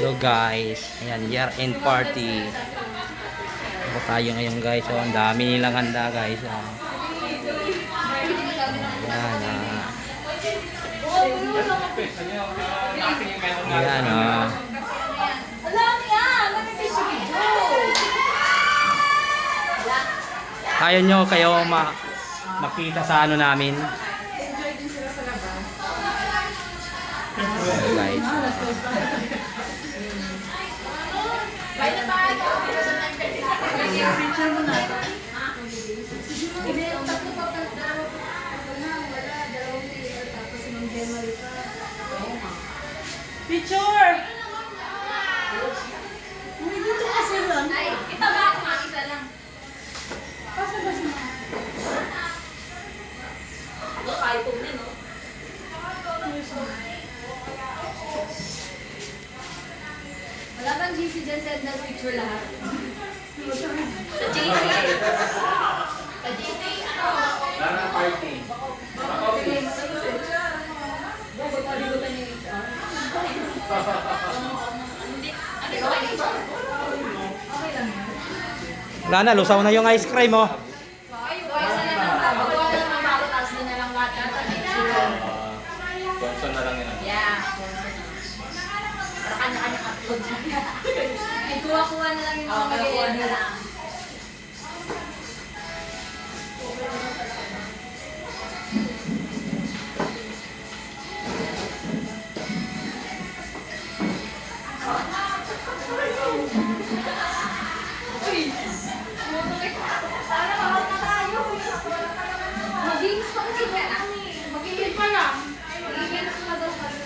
Hello guys, ayan, year end party. Ako tayo ngayon guys, oh, ang dami nilang handa guys. Ayan, ayan, kaya nyo kayo makita sa ano namin. Ayan, guys. Picture! Uy, dito kasi lang. Ay, kita ba ako nga isa lang? Pasa ba si Mama? Ako kahit kung no? Wala bang GC dyan send ng picture lahat? Sa GC? Sa GC, ano? Lana party. Bago palibutan yung HR. Hindi. Ano ba kayo HR? Okay lang yan. Wala na, lusaw na yung ice cream oh. Isa na lang. Bago na lang bago, tapos din na lang water. Johnson na lang yan. Yeah. Para kanya-kanya upload dyan. Kuha-kuha na lang yung mga mag-edit na lang. Sana mahal na tayo. Mag-games pa kasi ba kami? Mag-games pa lang. Mag-games pa daw kami.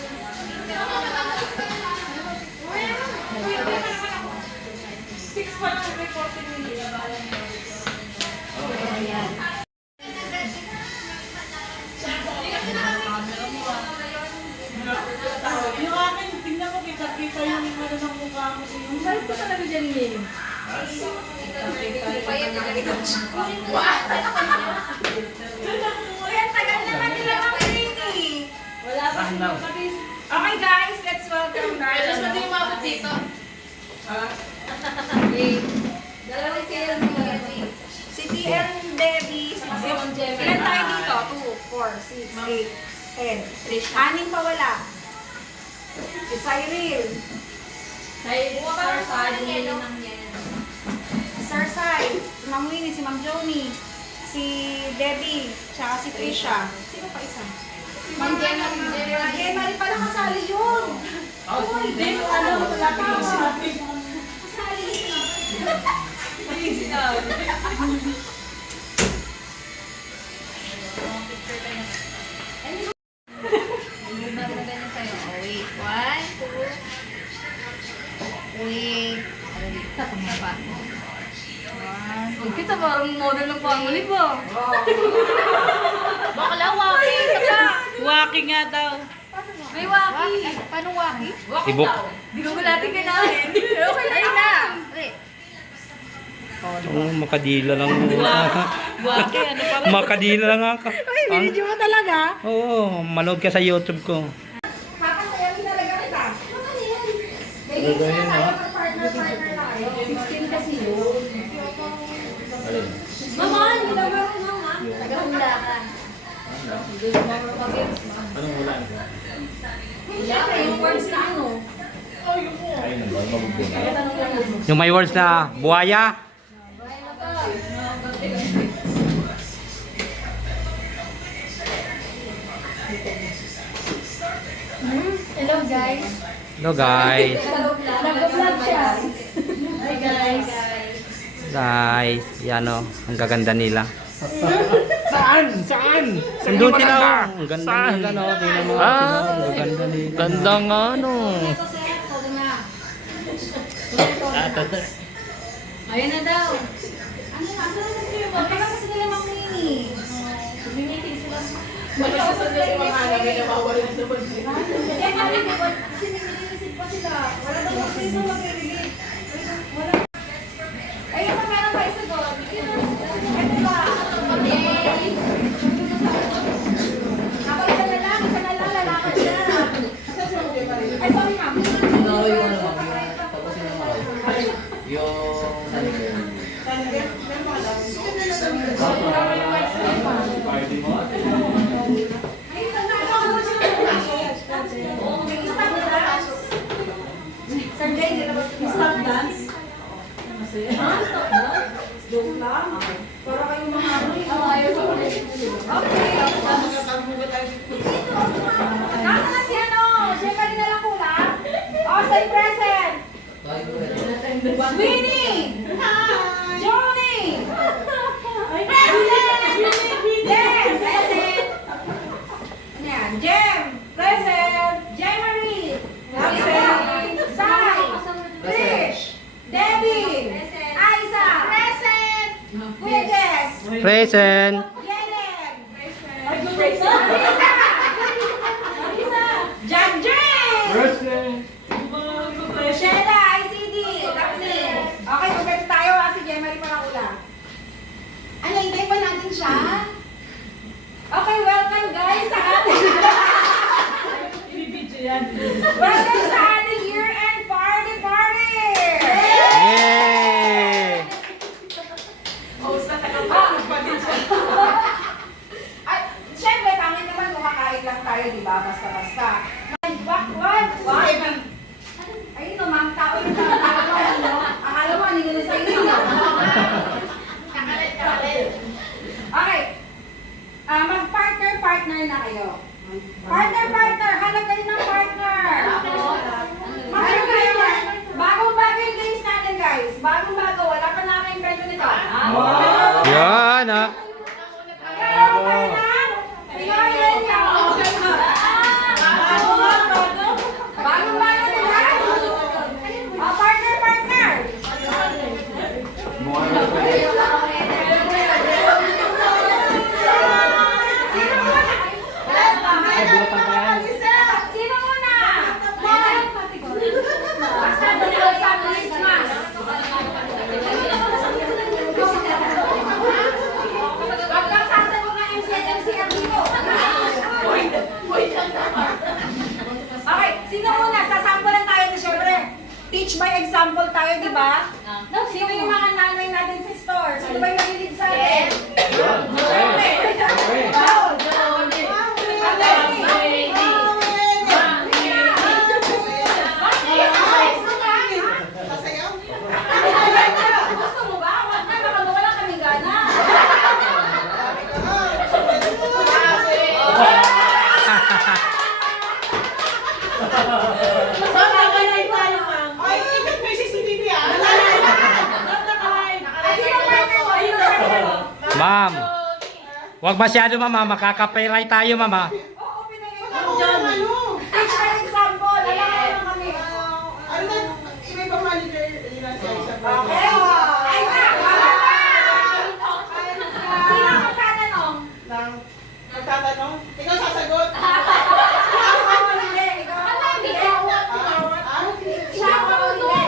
Six pa lang reporting nila. Yung akin, tingnan mo, kita-kita yung ano ng mukha mo. Balik ko talaga dyan eh. Payat na galit ang Uy, tagal naman nila makinig. Wala pa sila kapis. Okay guys, let's welcome guys. Alas mo din umabot dito. Dalawang kayo lang mga Si TN Debbie, si Simon Jemmy. Ilan tayo dito? 2, 4, 6, 8, 10. Anim pa wala. Si Cyril. Si Sarsay. Si Ma'am Winnie, si Ma'am Joni. Si Debbie. Tsaka si Trisha. Sino pa isa? Ma'am Gemma. Mari pala kasali yun. Uy, din ano, wala pa. Kasali yun. Wait, 1, 2. Wait. Tapos pa. Kita parang model ng family ba? Bakla, waki. Isa pa. Waki nga daw. May waki. Paano waki? Ibok. Ginugulatin ka namin. Okay na. Wait. Oh, makadila lang. Waki, ano pa? Makadila lang ako. Ay, binidyo mo talaga. Oo, manood ka sa YouTube ko. Papasayamin talaga kita. Gagawin ha? Partner na kayo. 16 kasi yun. Alin? Mama, hindi na meron mama. Tagahula ka. Anong wala nito? Siyempre, yung words na ano. Ayun na ba? Mabubuhay. Yung may words na buhaya. Hello guys. Hello guys. Nag-vlog siya. Hi guys. Guys, yan o. Ang gaganda nila. Saan? Saan? Nandun sila o. Ang ganda nila no. Tingnan mo sila. Ang ganda nila. Ganda nga ano. Ito sir, todo na. Ayun na daw. Ano na? Saan na kayo? Magkaka kasi nila makumini. Meeting sila. Magkasasunod yung mga anak na nawawala naman. Kaya kami diba? Kasi nililisip pa sila. Wala daw kasi ito mag-relate. Wala. Ayun pa meron pa isa doon. Ito ba? Okay. Ako isa na lang, lalakad na. Ay, sorry ma'am. No, you wanna Party mo? Stop dance. Joke lang. Para kayong mga Nasa na si ano? Siyempre rin na lang kulang. O, say present. Winnie! Johnny! Present! Yes! Present! Ano yan? Jem! Present! Jemarie! Absent! Sai! Trish! Debbie! Aiza! Present! Kuya Jess! Present. Yelen! Lisa! John Jay! Present! Sheila, ICD, Daphne. Okay, magkita tayo ha, si Jemarie Paracula. Ano, hintay pa natin siya? Okay, welcome guys sa ating... Welcome sa ating year-end party! Yay! At syempre, pangit naman kung kakain lang tayo, di ba? Basta-basta. What? Ayun no, ma'am, tao yung tao. Akala mo, hindi na sa inyo. Okay. Mag-partner na kayo. Partner, hanap kayo ng partner. Hanap kayo. Bagong-bago yung games natin, guys. Bagong-bago, wala pa naka-invento nito. Yan ah. Kaya kayo na? Pinoyen niyo. Bagong-bago din, ha? Partner. Mukha na ito. Sino muna? Basta dito sa Christmas. Wag lang sasagot ng MC dito. Okay, sino muna? Sasampulan tayo na syempre. Teach by example tayo, di ba? Sino yung mga nanay natin sa store? Sino ba yung nalilid sa atin? Gusto mo ba? Wag na, baka wala kaming gana. Ma'am. Huwag masyado mama, makaka-copyright tayo mama. Oo, pinagay ko. Teach by example. Alam mo naman kami. Okay. Aiza, wala ka. Sino ang magtatanong? Ikaw sasagot? Ako hindi. Ikaw ako hindi. Siya ako hindi.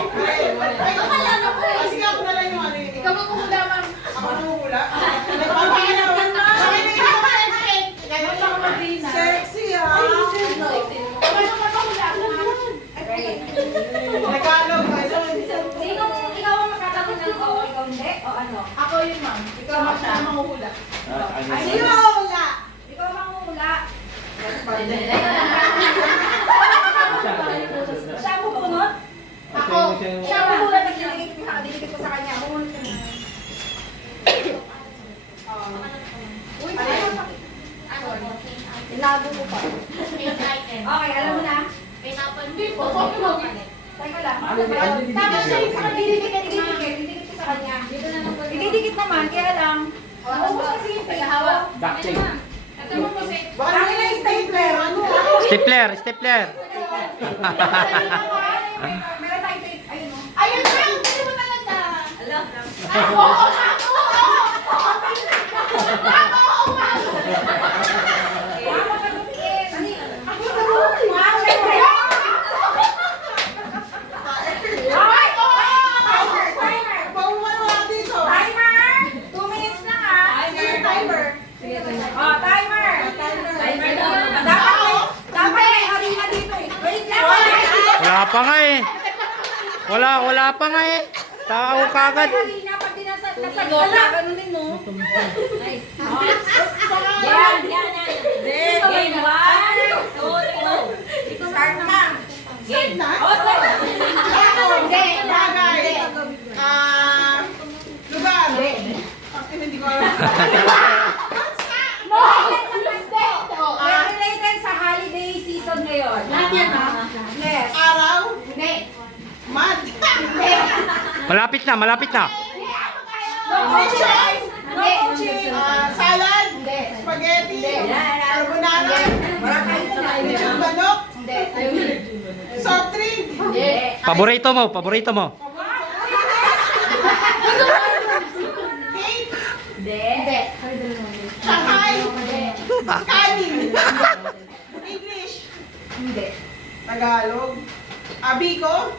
Sige ako na lang yung ano yun. Ikaw magkukuda, ma'am. Ako nanguhula? Sexy ah! Nagkalaw ka. Sino ikaw ang magtatanong ng oo, ikaw hindi? O ano? Ako yun, ma'am. Ikaw ang siya. Manguhula. Sino? Hula! Ikaw ang mangungula. Siya ang pupunot? Ako. Siya ang mangungula. Tapos nakadikit ko sa kanya. Pumunot ka na. Uy, Ano? Tinago mo pa. Favorite item. Okay, alam mo na. Pineapple. Hindi po. Sabi mo. Teka lang. Tama siya yung sa Didikit ko sa kanya. Didikit naman, kaya lang. Naubos kasi yung tape ko. Duct tape. Ito mo po, sir. Baka na yung stapler. Ano? Stapler. Meron tayong tape. Ayun o. Ayun na! Hindi mo talaga. Alam. Ako! Wow, magkagutin. Wow, syempre. Okay. Timer. Pawala dito. Timer. 2 minutes lang ha. Sige, timer. Oh, timer. Dapat may harina dito eh. Wait lang. Wala pa nga eh. Wala pa nga eh. Tao kagad. Dapat may harina pag Nasagot na, ganunin mo. Yan. Game 1, 2, 3. Start na. Game. Na? Oh, start. Bagay. Lugar. Bakit hindi ko alam? Related sa holiday season ngayon. Yes. Araw. Mad. Malapit na, malapit na. No coaching. No coaching. Salad. Spaghetti. Carbonara. Lechon manok. Soft drink. Paborito mo, paborito mo. Cake. Shanghai. Kanin. English. Tagalog. Biko.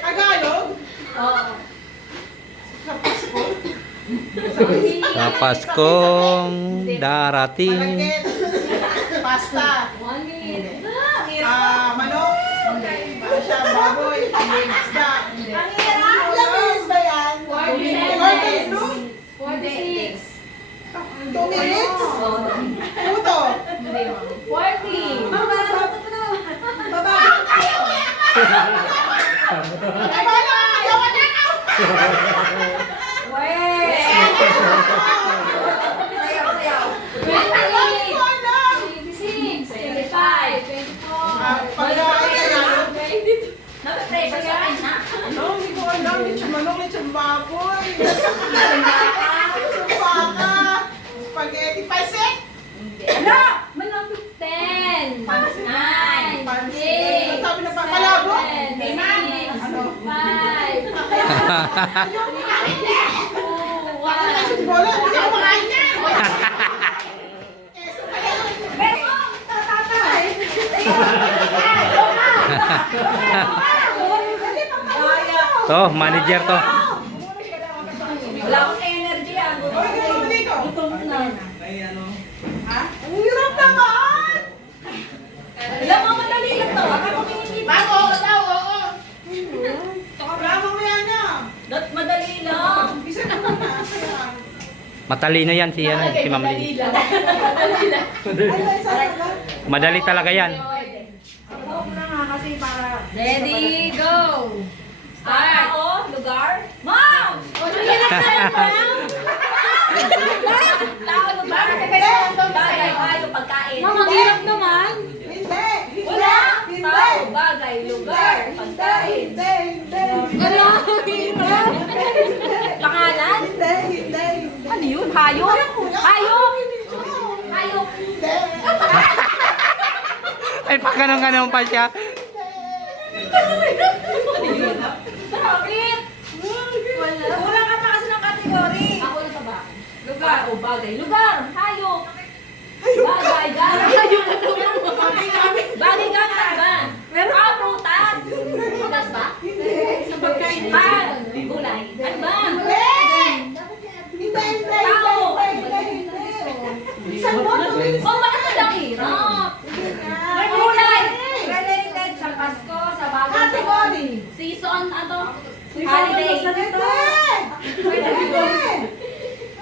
Tagalog. Sa Pasko. Sa Paskong darating. Malagkit. Pasta. Manok. Siya, baboy. Isda. Ilang minutes ba yan? 42? 2 minutes? Puto. 40. Baba. Ay, wala. Ayaw ka na. Sayaw. 28. Ayaw alam. 26. 25. 24. Pagkain na yan. Napapressure sa akin na. Ano? Hindi ko alam. Lechon manok, lechon baboy. Lechon baka. Spaghetti. Pasit. Ano? Malapit 10. 9. Pansit. Sabi na pa, palabok. 7. Ano? 5. Bakit na si Bola? Hindi ako makain yan. To, manager to. Wala akong energy ah. Oy, ganun mo dito. Ha? Ang hirap naman. Alam mo, madali lang to. Ako kumingin Bago, daw, oo. Wala mamaya na. Madali lang. Isa na muna. Kaya. Matalino yan si, ano, si Ma'am Lynn. Ano, isa na lang? Madali talaga yan. Ako na nga kasi para... Ready, go. Start ako, lugar. Mom! Tao, lugar. Bagay, kayo, pagkain. Mama, ang hirap naman. Hindi. Wala. Hindi. Tao, bagay, lugar, pagkain. Hindi. Wala, hirap. Pangalan? Hindi. Ano yun? Hayop? Hayop? Hayop. Hindi. Ay, pa ganun pa siya. Bakit? Wala. Kulang ka pa kasi ng kategory. Ako na pa ba? Lugar o bagay. Lugar. Hayop. Bagay. Hayop. Bagay gamit ba? Prutas. Prutas ba? Sa pagkain. Pan. Gulay. Ano ba? Hindi. Tao. Isang boto. Oh, bakit ang hirap? Gulay. Related sa Pasko, sa bagong Category. season, ano? Holiday.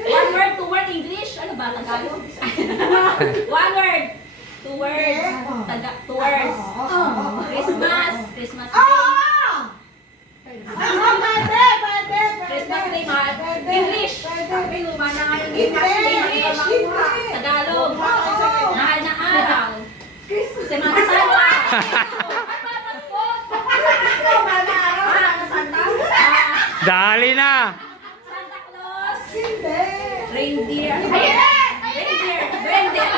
One word, two word English. Ano ba? Tagalog? One word. Two words. Two words. Christmas. Christmas Day. Christmas Day, mahal. English. Luma na nga yung English. Tagalog. Mahal na araw. Semana Santa. Mahal na araw. Semana Santa. Dali na. Santa Claus. Hindi. Reindeer. Reindeer.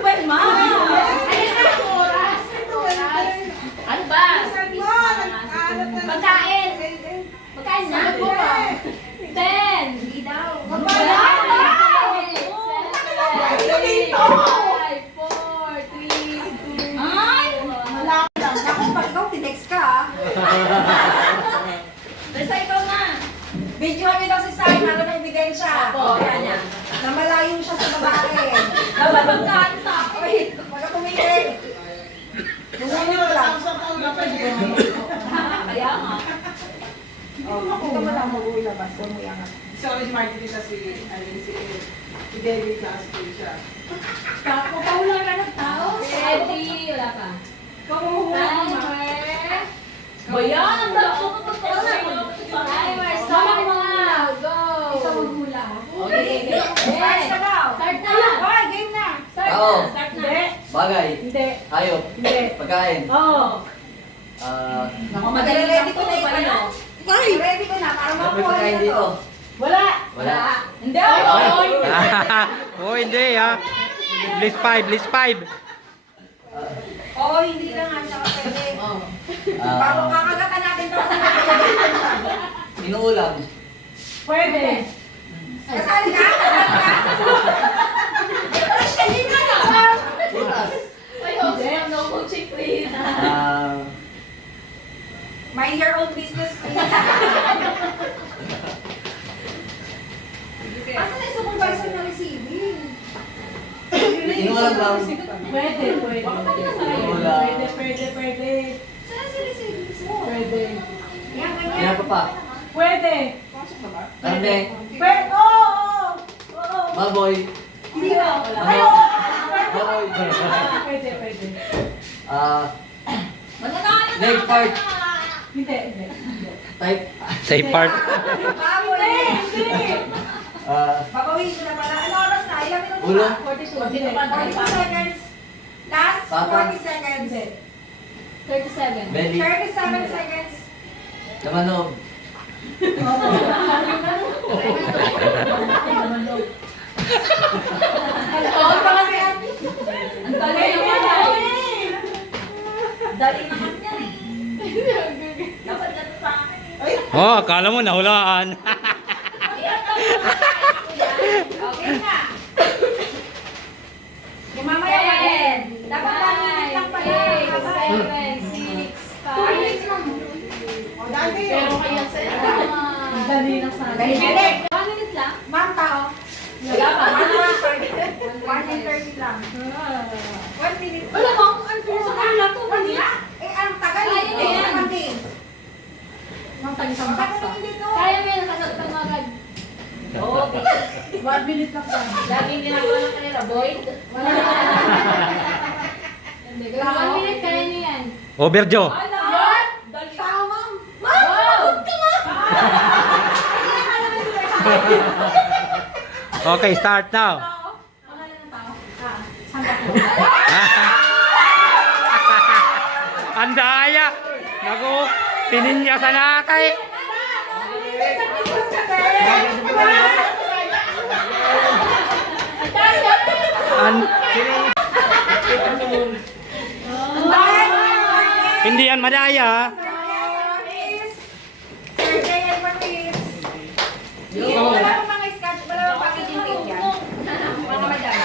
Well, ma. Ano ba? Pagkain. Pagkain na. 10. Hindi daw. Ay! Pag ikaw, tinext ka ah. Basta ikaw na. Videohan niyo daw si Sai para may ebidensya. Opo, yan yan. Na malayo siya sa babae. Nabalong ka sa akin. Wag ka tumingin. Ano, tapos ang Si Martin dito si David na school siya. Paulan ka ng tao. Ready? Wala pa. Timer. Bayan! Ang dami. Timer. Start na. Go. Ikaw maghula. Okay. Start na daw. Start na. Hoy, game na. Start Tao. na. Start na. Bagay. Hindi. Hayop. Hindi. Pagkain. Oo. Naku, madali lang Ready ko ako na pa yun. yun. Ready ko na. Para Ano may makuha pagkain na to. dito? Wala. Wala. Hindi. Oy. Oh, hindi ha. List 5, list 5. Oo, hindi lang nga siya pwede. Ah, Bago kakagatan natin to kasi Inuulam. pwede. Kasali ka? Kasali ka? Hindi ka na. Putas. Hindi. No coaching, please. Mind your own business, please. Asa na yung supervisor na receiving? Inuulam lang. Pwede, pwede. Inuulam. Pwede. Saan si receiving mo? Pwede. Yan, Yan ganyan. pa pa. Pwede. Karne. Pwede. Oo. Oo. Baboy. Hindi ba? Ay, Manok. oo. Baboy. Pwede, pwede. Leg part. Hindi. Type. Say part. Baboy. Hindi. Babawiin ko na pala. Ano oras na? Ilang minuto Ulo. pa? 42 seconds. Last Pata. 40 seconds. 37. Belly. 37 seconds. Laman loob. Oo, pa kasi. Ang dali naman yan. Dali naman yan eh. Dapat ganun sa akin eh. Oh, akala mo nahulaan. Okay na. Yung mamaya pa din. Dapat 1 minute lang pala. 8, 7, 6, 5. O, dati. Pero kaya sa Dali lang sa akin. Hindi. 1 minute lang? Ma'am, tao. Wala pa. 1 and 30 lang. 1 minute. Wala mo, ang unfair sa kanila to. Wala. Eh, ang tagal. Ay, Eh, ayan. sa kantin. Nang tag-isang Bakit baksa. hindi to? Kaya mo yan, kasot ka mo agad. Oo, 1 minute lang ba? laging ginagawa ng kanila, Boyd. Hindi, 1 minute kaya niyo yan. Overjo. Yan! Tao, ma'am. Wow! Okay, start now. Pangalan ng tao? Ang daya. Naku, pininya sa nakay. Hindi yan madaya. Wala pang mga sketch, wala pang packaging yan. Mga madami.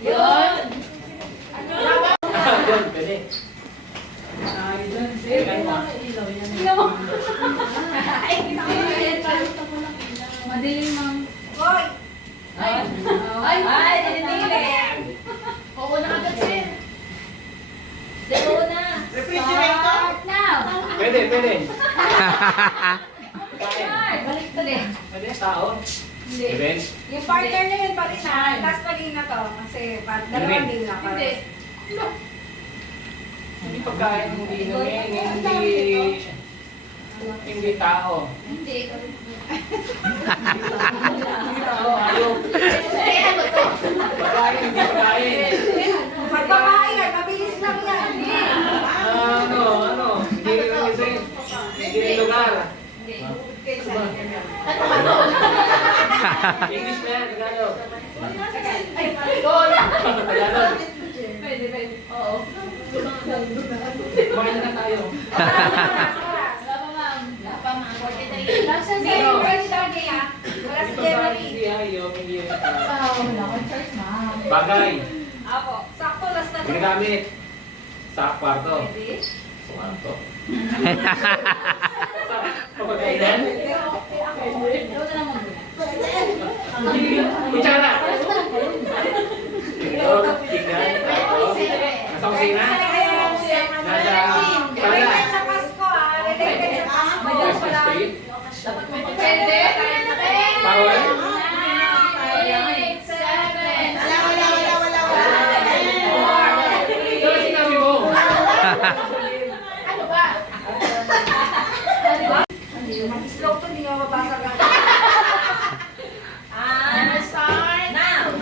Yun! Yun! Pwede. Madilim, ma'am. Hoy! Ay, dinidilim. Oo na agad, sir. Sir, oo na. refrigerator. Start now. Pwede. Balik to din. Pwede, tao. Hindi. Event. Yung partner na yun pa rin na. Last na game na to. Kasi dalawang game na. Hindi. Hindi pagkain, hindi tao. Hindi. Hindi tao, ayok. Ano to? Pagkain, hindi pagkain. Pag babae yan, mabilis lang yan. Hindi rin ang isin. Hindi rin lugar. English na yan, Tagalog. Tagalog. Pwede. Oo. Kumain na tayo. Wala pa, ma'am. Wala pa, ma'am. 43. Last Hindi, na ready daw niya. Wala si Jeremy. Hindi ayok, hindi yun. Wala akong choice, ma'am. Bagay. Apo, sakto last na to. Ginagamit. Sa kwarto. Pwede. Sa kwarto. Sa pagkainan. Ikaw na lang muna. Kutsara. Ito, tignan. Nasa kusina. Related sa Pasko ah. Related sa Pasko. Christmas tree.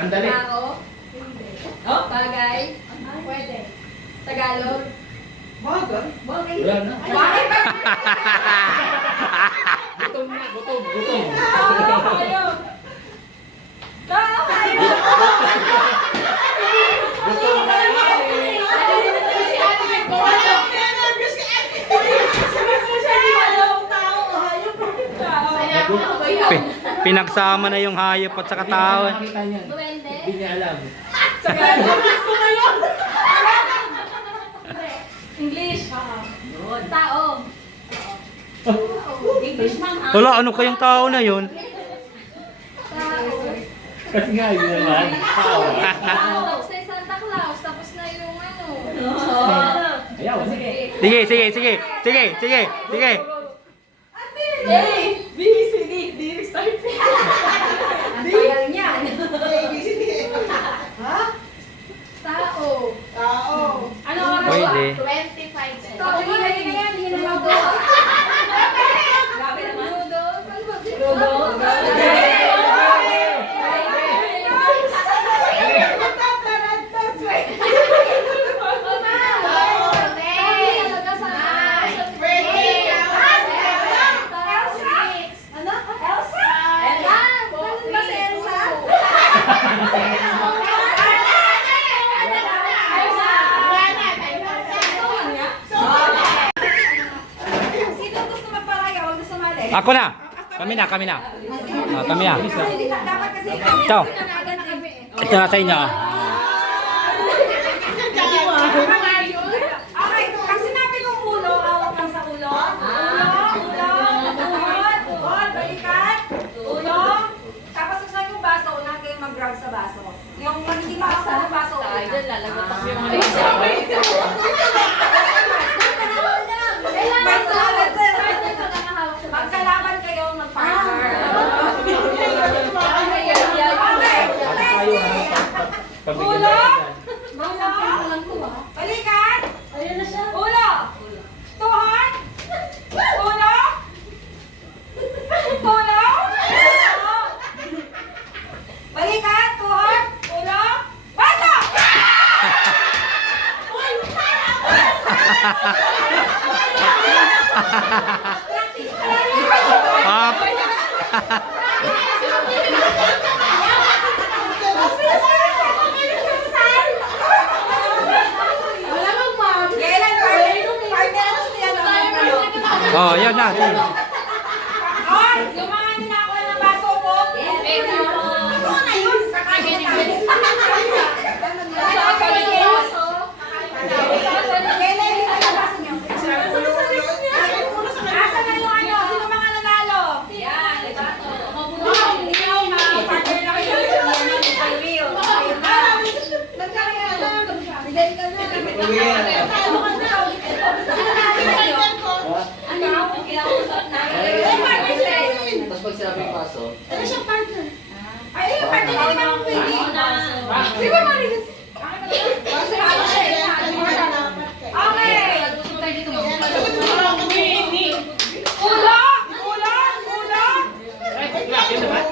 Ang dali. Tao. Oh? Bagay. Pwede. Tagalog. Bagay. Wala na. Bakit ba? Gutom na, gutom, gutom. Tao kayo. Tao kayo. Gutom na. Pinagsama na yung hayop at saka tao. Nakita niya. Duwende. Hindi niya alam. English. Tao. English ma'am. Wala, ano kayong tao na yun? Kasi nga, yun naman. Tao. Tao. Sa Santa Claus. Tapos na yung ano. Ayaw, sige. Sige, sige, sige. Sige, sige, sige. A, B, C, D. D, start. Ang tagal niyan. Ha? Tao. Tao. Ano oras Pwede. ba? 25 seconds. Tao, hindi na yan. Hindi na ludo. Grabe naman. Ludo. Ludo. Ano? Elsa? Ganun ba si Elsa? Sino gusto magpalaya? Huwag gusto mali. Ako na. Kami na, kami na. Ah, kami na. Hindi na dapat kasi kami. Ito. Agad kami. Ito na sa inyo. Okay, pag sinabi kong ulo, awak lang sa ulo. Tuhod, balikat. Ulo. Tapos kung saan yung baso, unahan kayong mag-grab sa baso. Yung hindi makasa ng baso, unahan. Lalagot ako yung Baso agad, sir. Magkalaban kayo, mag-partner. Okay, Ulo. ulo. Balikat. Ulo. Tuhod. Ulo. Ulo. Balikat. Tuhod. Ulo. Baso! Ah, Kailan partner ako siya naman. oh, yan na. Oh, yung mga ninakaw ng baso ko. Ito na yun. Kakain na tayo. Kailan yung baso niyo? Asa na yung ano? Sino mga nanalo? Ikaw, partner na kayo. Sa real. Bigay ka na. Tapos pag sinabi yung paso, Ano siyang partner? Ay, yung partner na naman ang pwede. Sino ba Marilis? Okay. Ulo! Ulo! Ulo! Yun naman.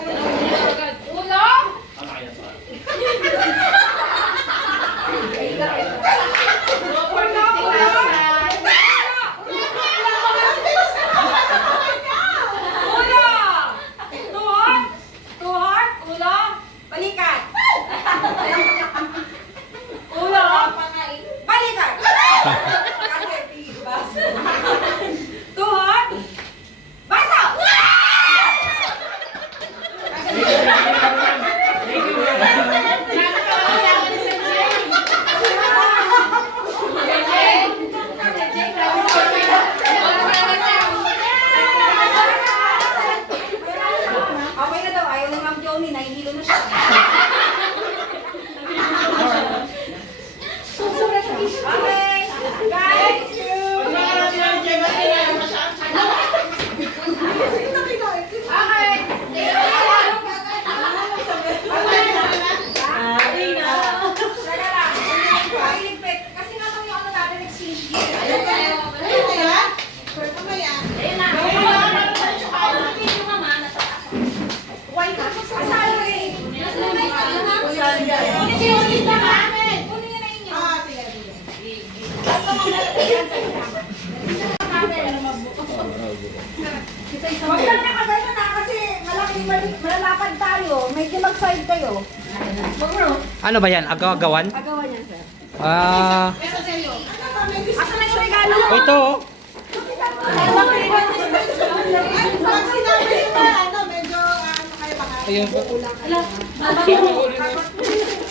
Ulo! Ano kaya sa? Ulo! Tuhod! Tuhod! Ulo! Balikat! Ulo! Balikat! Kasi tibas. Tuhod! Basa! Okay na daw, ayaw ni Ma'am Joni, nahihilo na siya. Kunin na namin. Kunin na inyo. Ah, sige, sige. Tatlo mga lalagyan sa kasama. Huwag lang nakagano na kasi malalapad tayo. Medyo mag-side kayo. Ano ba yan? Agaw-agawan? Agawan yan, sir. Ah, Pero sa'yo. Ano ba, may gusto? Asa na yung regalo? oh, ito oh. Pag sinabi mo, ano, medyo, ano kayo baka? Ayun po. Kulang.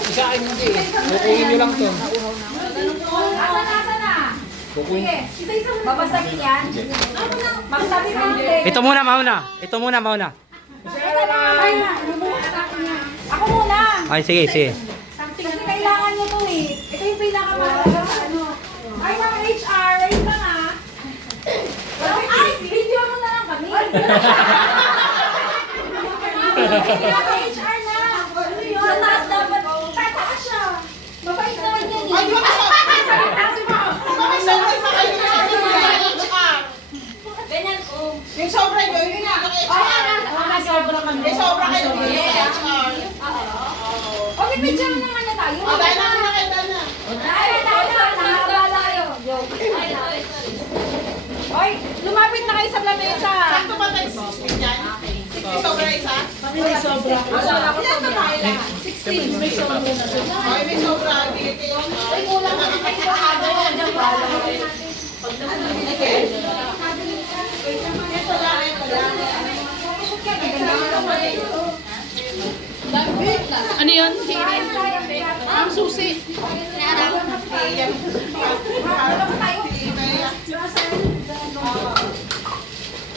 Isa akin hindi. Kukunin nyo lang to. Asa na? Sige, isa-isa mo. Babasagin yan. Magsabi mo. Ito muna, mauna. Ito muna, mauna. Ako muna. Ay, sige, sige. Kasi kailangan nyo to eh. Ito yung pinakamahalaga sa ano. Ay, mga HR, wait lang ah. Ay, video mo na lang kami. Nasa HR na. Sa taas dapat. Tataas siya. Mabait naman yan eh. Ay, yun na siya. Kasi mo. May sobra sa kayo na HR. Ganyan oh. Yung sobra nyo, yun na HR. Sobra kami. May sobra kayo ng HR. Okay, picture mo naman na tayo. O, dahil na nakita na. Ay, nakabala tayo. Oy, lumapit na kayo sa lamesa. Sakto ba tayo 16 yan? 60 sobra isa? May sobra. Ilan na ba? 16. May sobra na. Ay, may sobra. Bigay kayo. Ay, kulang na kayo. Ito lang, ito lang. Ano yun? Ang susi.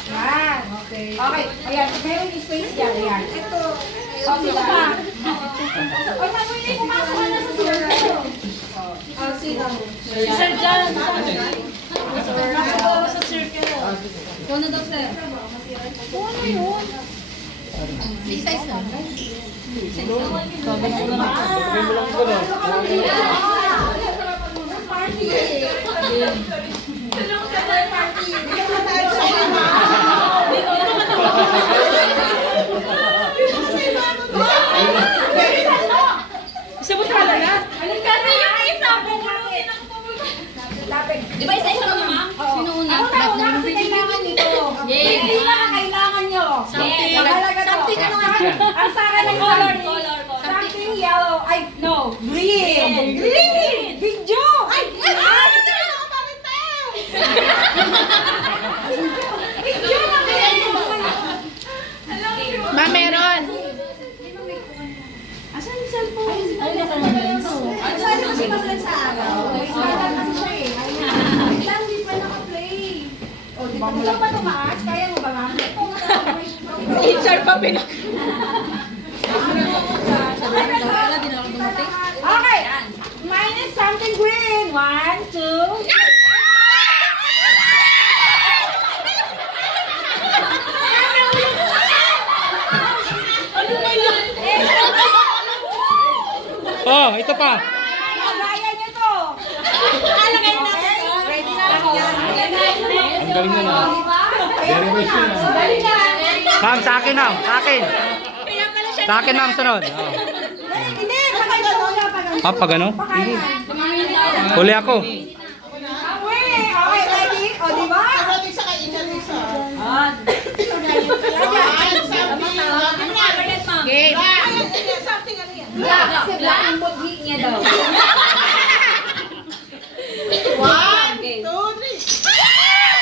Yan. Okay. Okay. Ayan. Meron yung space dyan. Ayan. Ito. O, sino pa? O, nagunin. Pumasok ka na sa circle. O, sino? Sir John. Pumasok sa circle. Ikaw na daw, sir. Ano yun? Size na. Party eh. Isa mo talaga? Kasi yung isa, pumulutin ang pumulutin. Di ba isa-isa mo, ma'am? Sino una? Ako na una kasi kailangan nito. Yes. Hindi na kailangan nyo. Something. Mahalaga to. Something ano nga? Ang sa akin ng Color, something. color. Something yellow. Ay, no. Green. Green. Video. Ay, ito na ako paritel. Video na Ma'am, meron. Asan yung cellphone? Ay, nasa Saan kasi masan sa araw? Startup kasi siya eh. Ilan di pa naka-play. O, di ba? Gusto ba tumaas? Kaya mo ba, ma'am? HR pa pinak. Okay. Minus something green. 1, 2. Oh, ito pa. Kaya nyo to. Alagay natin. Ready na ako. Ang galing na na. Very much yun ah. Dali na. Ma'am, sa akin ma'am. Sa akin. Sa akin ma'am, sunod. Oh. Hindi, pakita mo na pag Ah, pag ano? Pakita. Huli ako. Okay, ready? O, di ba? Sabroting sa kainan isa. Ah. Ay, something. Game. Something ano yan? Black, kasi black ang bughi niya daw. 1, 2, 3.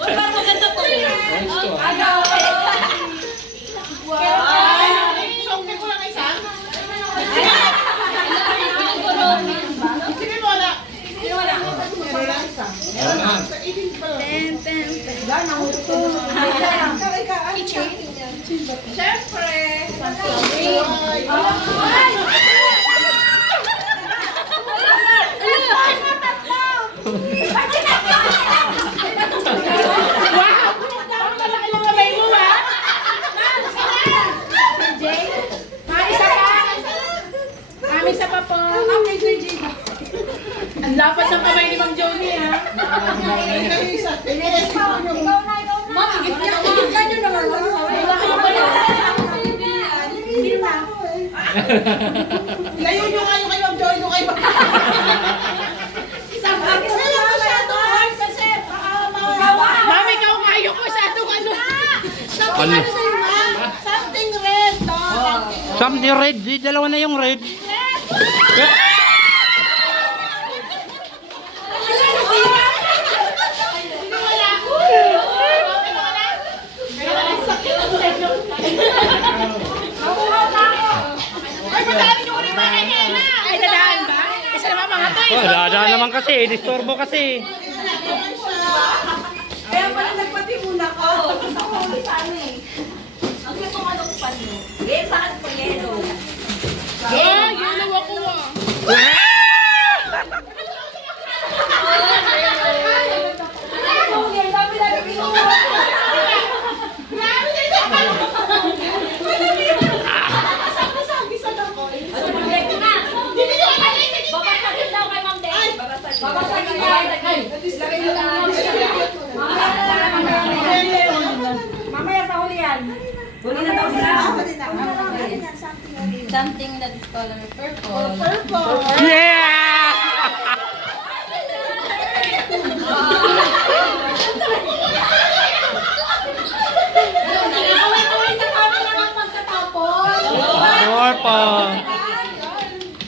Uy, parang maganda to. Ano? Something ko lang isa. Sige mo na. Meron lang isa. Sa 18 pa lang. Siyempre. Ang lapat ng kamay ni Ma'am Johnny, ha? Ikaw isa. Ikaw na. Ma'am, igit nyo naman. Ikaw nyo naman. Layo nyo kayo kay Ma'am Joy, nyo kayo. Isang kami na lang masyado, kasi baka Mami, ikaw kayo masyado ano. Ano? Something red, no? Something red. Di, dalawa na yung red. Ay, madami nyo rin mga henna. Ay, dadaan ba? Isa naman mga to. Oh, dada naman kasi. Disturbo kasi. Kaya pala nagpatimula ko. Gusto ko ulit sa ano eh. Ang gusto ko ano kupan mo. Game sa akin pa yelo. Yellow ako ah. Dami na nagpinula. Ano ba ito na? Babasagin daw kay Ma'am Day. Babasagin. Babasagin na. Lagay nyo lang. Mamaya sa huli yan. Huli na daw sila. Something that is color purple. Yeah! Away-away sa kami na lang magkatapos. Purple.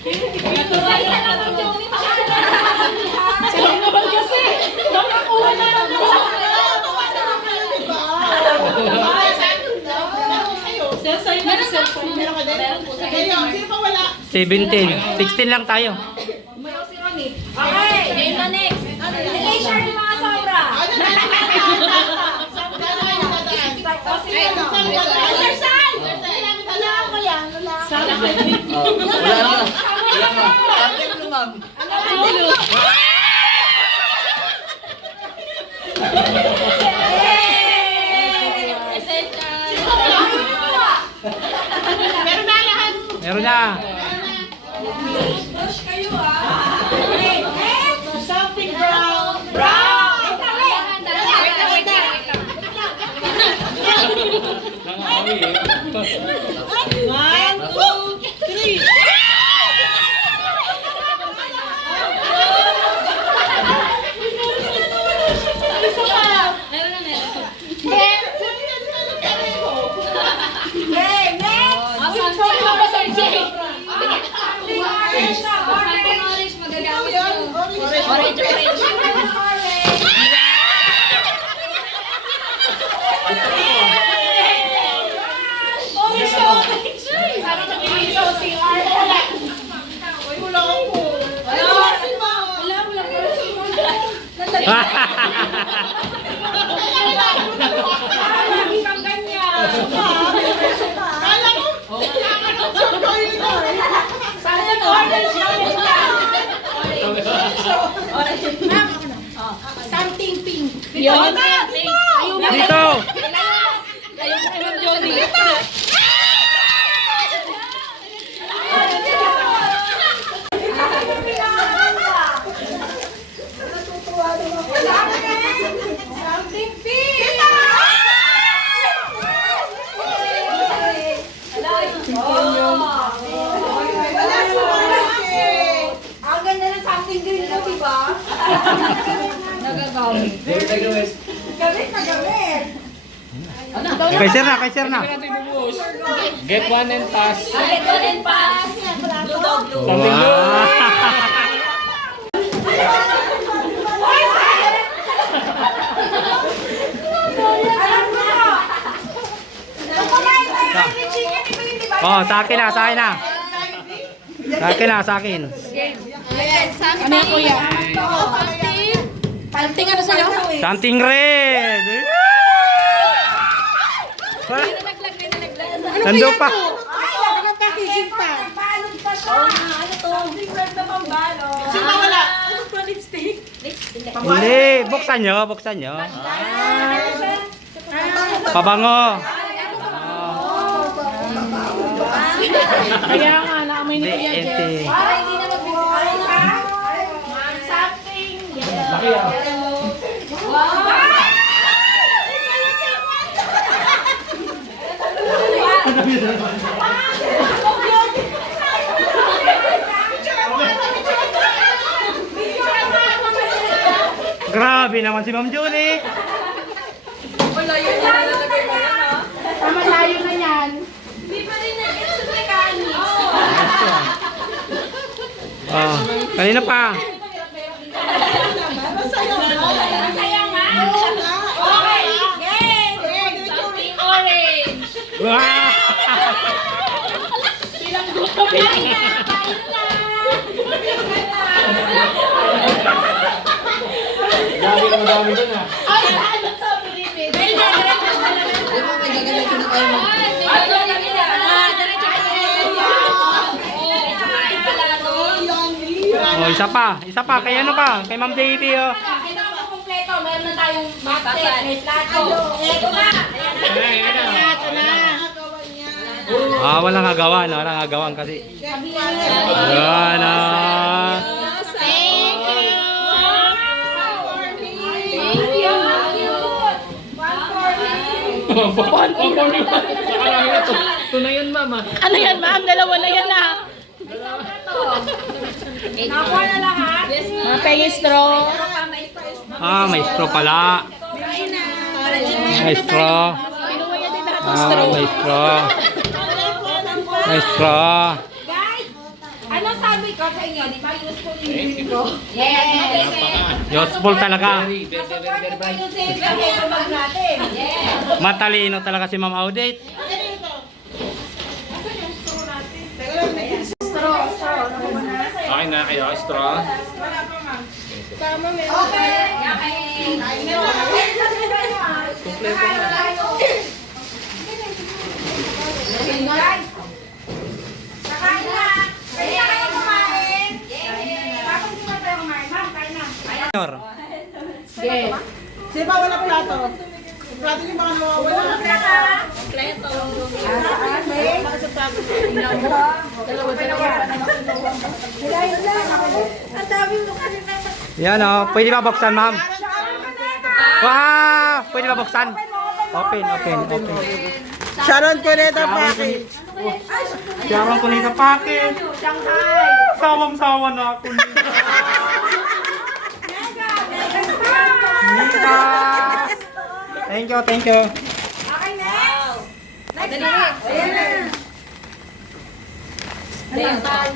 Isa lang ang Joey. Sino naman kasi? Nakakuha na lang naman. Meron ka din? Ngayon, sino pa wala? 17. 16 lang tayo. Umayaw si Ronnie. Okay, game na next. I-share yung mga sobra. Ano na lang? Wala na. Wala na. Something blue, ma'am. Meron na. Something brown. One, two, three. Something pink. Yun. Dito. Something pink. Ang ganda ng something green ko, di ba? Nagagamit. Gamit na gamit. Kay sir na, kay sir na. Get one and pass. Get one and pass. Blue dog, blue. Something blue. Alam mo na. Nung kumain tayo ng chicken, ito yun, di ba? Oh, sa akin na, sa akin na. Sa akin na, sa akin. Ano yan, kuya? Palting ano sa'yo? Something red. Nandun pa. Ay, nagpackaging pa. Nagbalot pa siya. Ano to? Something red na pambalot. Sino pa wala? Hindi, buksan nyo, buksan nyo. Pabango. Kaya nga, naamoy Hindi, ente. Para hindi na magbibigay ha? Something yellow. Wow! Grabe naman si Ma'am Julie. Wala yun na nalalagay mo yan, ha? Tama layo na yan. Hindi pa rin nag-get sa mechanics. Oh, kanina pa. Masaya nga. Okay. Yay! Something orange. Wow! Kain na! Kain na! Lagi na madami doon ah. Dahil na, diretso sa lamin. Di ba may gagamitin na tayo mag- Diretso ka rin. Diretso kain pala, no? Oh, isa pa. Kay ano pa? Kay Ma'am Davy, oh. Kita mo po kompleto. Meron na tayong basket, may plato. Ito na. Ayan na. Ah, walang agawan, kasi. Yan, ah. Thank you. Thank you. Nakarami na to. Ito na yan, mama. Ano yan, ma'am? Dalawa na yan, ah. Nakuha na lahat? Yes, Mga pengi straw. Ah, may straw pala. May straw. Pinuha niya din lahat ng Ah, straw. may straw. May straw. Guys, ano sabi ko sa inyo? Di ba useful yung video ko? Yes, magaling. Useful talaga. Support ko pa yung save na paper bag natin. Yes. Matalino talaga si Ma'am Audate. Kain na kayo, straw. Guys, kakain na. Kain na kayo kumain. Tapos hindi na tayo kumain. Ma'am, kain na. Di ba wala plato? Plato yung mga nawawala. Kompleto. Ang dami mo kanina. Yan, oh. Pwede ba buksan, Ma'am? Wow! Pwede ba buksan? Open. Sharon Cuneta package. Sharon Cuneta package. Shanghai. Sawang-sawa na ako. Nita! Thank you. Okay, next. Next na. Ayan na. Dental.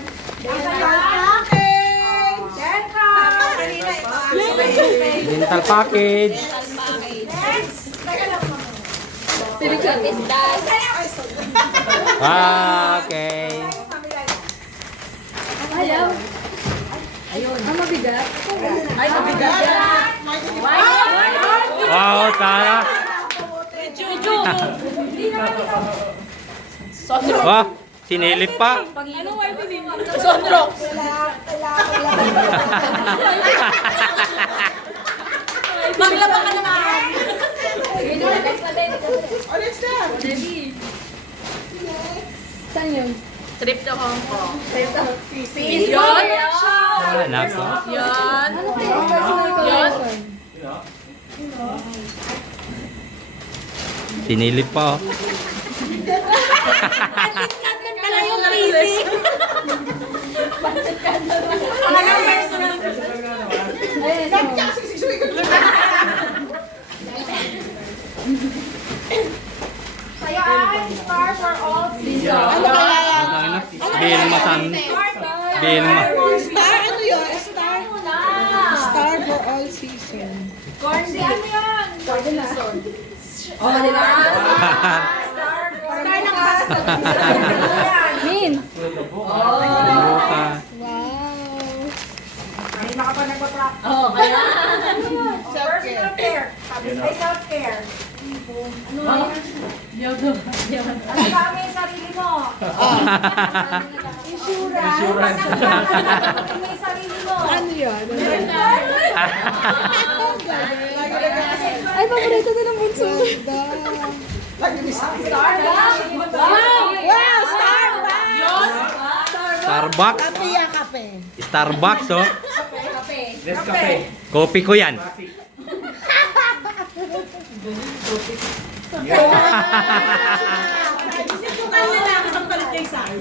Dental package. Ah, okay. Wow, Tara. Wah, sinilip pa. Sondro. Maglaba ka naman. Next na. Saan yun? Trip to Hong Kong. Peace. Yun. Ah, nako. Yan. Yan. Sinilip pa. Oh. Pala yung busy. Sa'yo ay star for all season. Ano kaya yan? Bilma san. Bilma. Star? Ano yun? Star? Star for all season. Corn di ano yun? Pwede na. Oh, di ba? Star ng pasta. Min. Buka. Ay, naka pa nagpa-prop. Oh, kaya? Personal care. Sabi sa self-care. Ano yan? Ano kami yung sarili mo? Insurance. Ano yung sarili mo? Ano yun? Ay, paborito din ang bunso. Starbucks? Wow, Starbucks! Starbucks. Kape ya, kape. Starbucks, oh. Kape. Nescafe. Kopi ko yan.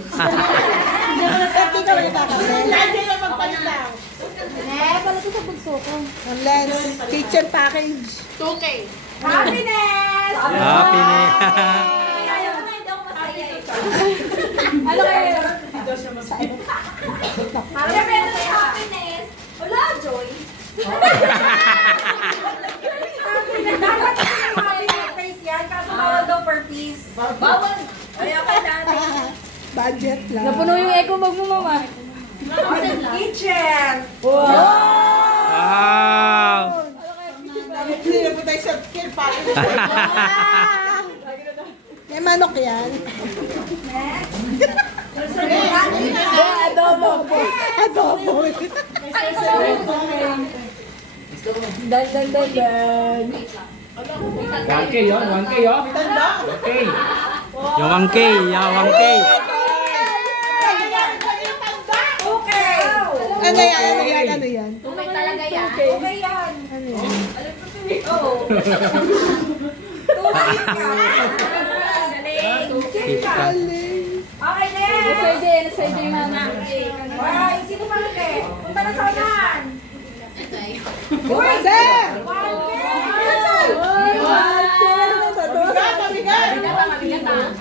Hindi ka rin kakape. Lagi na magpalit lang. Pala ito sa bunso ko. Ang lens. Kitchen package. 2K. Happiness! Happy na. Ayaw ko na, hindi ako masaya eh. Ano kayo? Siyempre, ito si happiness. Wala, Joy. Dapat yung happiness face yan, kaso bawal daw per piece. Bawal. Kaya kailangan. Budget lang. Napuno yung eco bag mo, mama. Kitchen! Wow! Hindi na po tayo sa kitchen package. May manok yan. Adobo. Adobo. Dan. 1K yun, 1K yun. Tanda. Okay. Yung 1K, yung 1K. Okay! Ano yan? Ano yan? Ano yan? Okay talaga yan. Okay yan. Oo. Tumayo ka. Galing. Okay, next. Nasayde yung mama. Ay, sino pa ulit? Punta na sa unahan. Sir! Mabigat.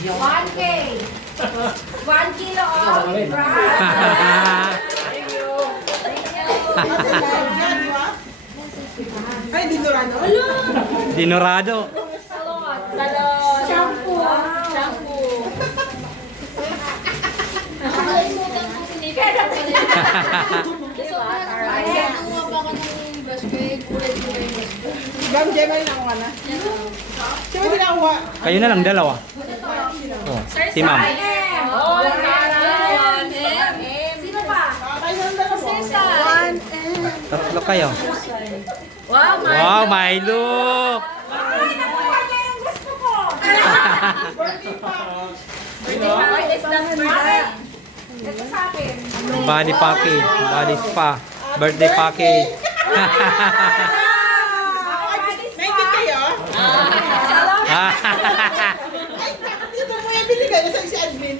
1K. 1 kilo of rice. Ay, dinurano. Dinorado. Salon. Shampoo. Gam, Gemma, nakuha na. Sino ba nakuha? Kayo na lang, dalawa. Oh, si ma'am. Oh, sino pa? Kayo na lang dalawa. Tatlo kayo. Wow, Wow, Milo! Ay, nakuha niya yung gusto ko. Birthday package. Ay, it's not birthday. Ito sa akin. Body package, body spa, birthday package. Nainggit kayo? Salamat. Ah, Ay, dito mo yung binigay na sa si admin.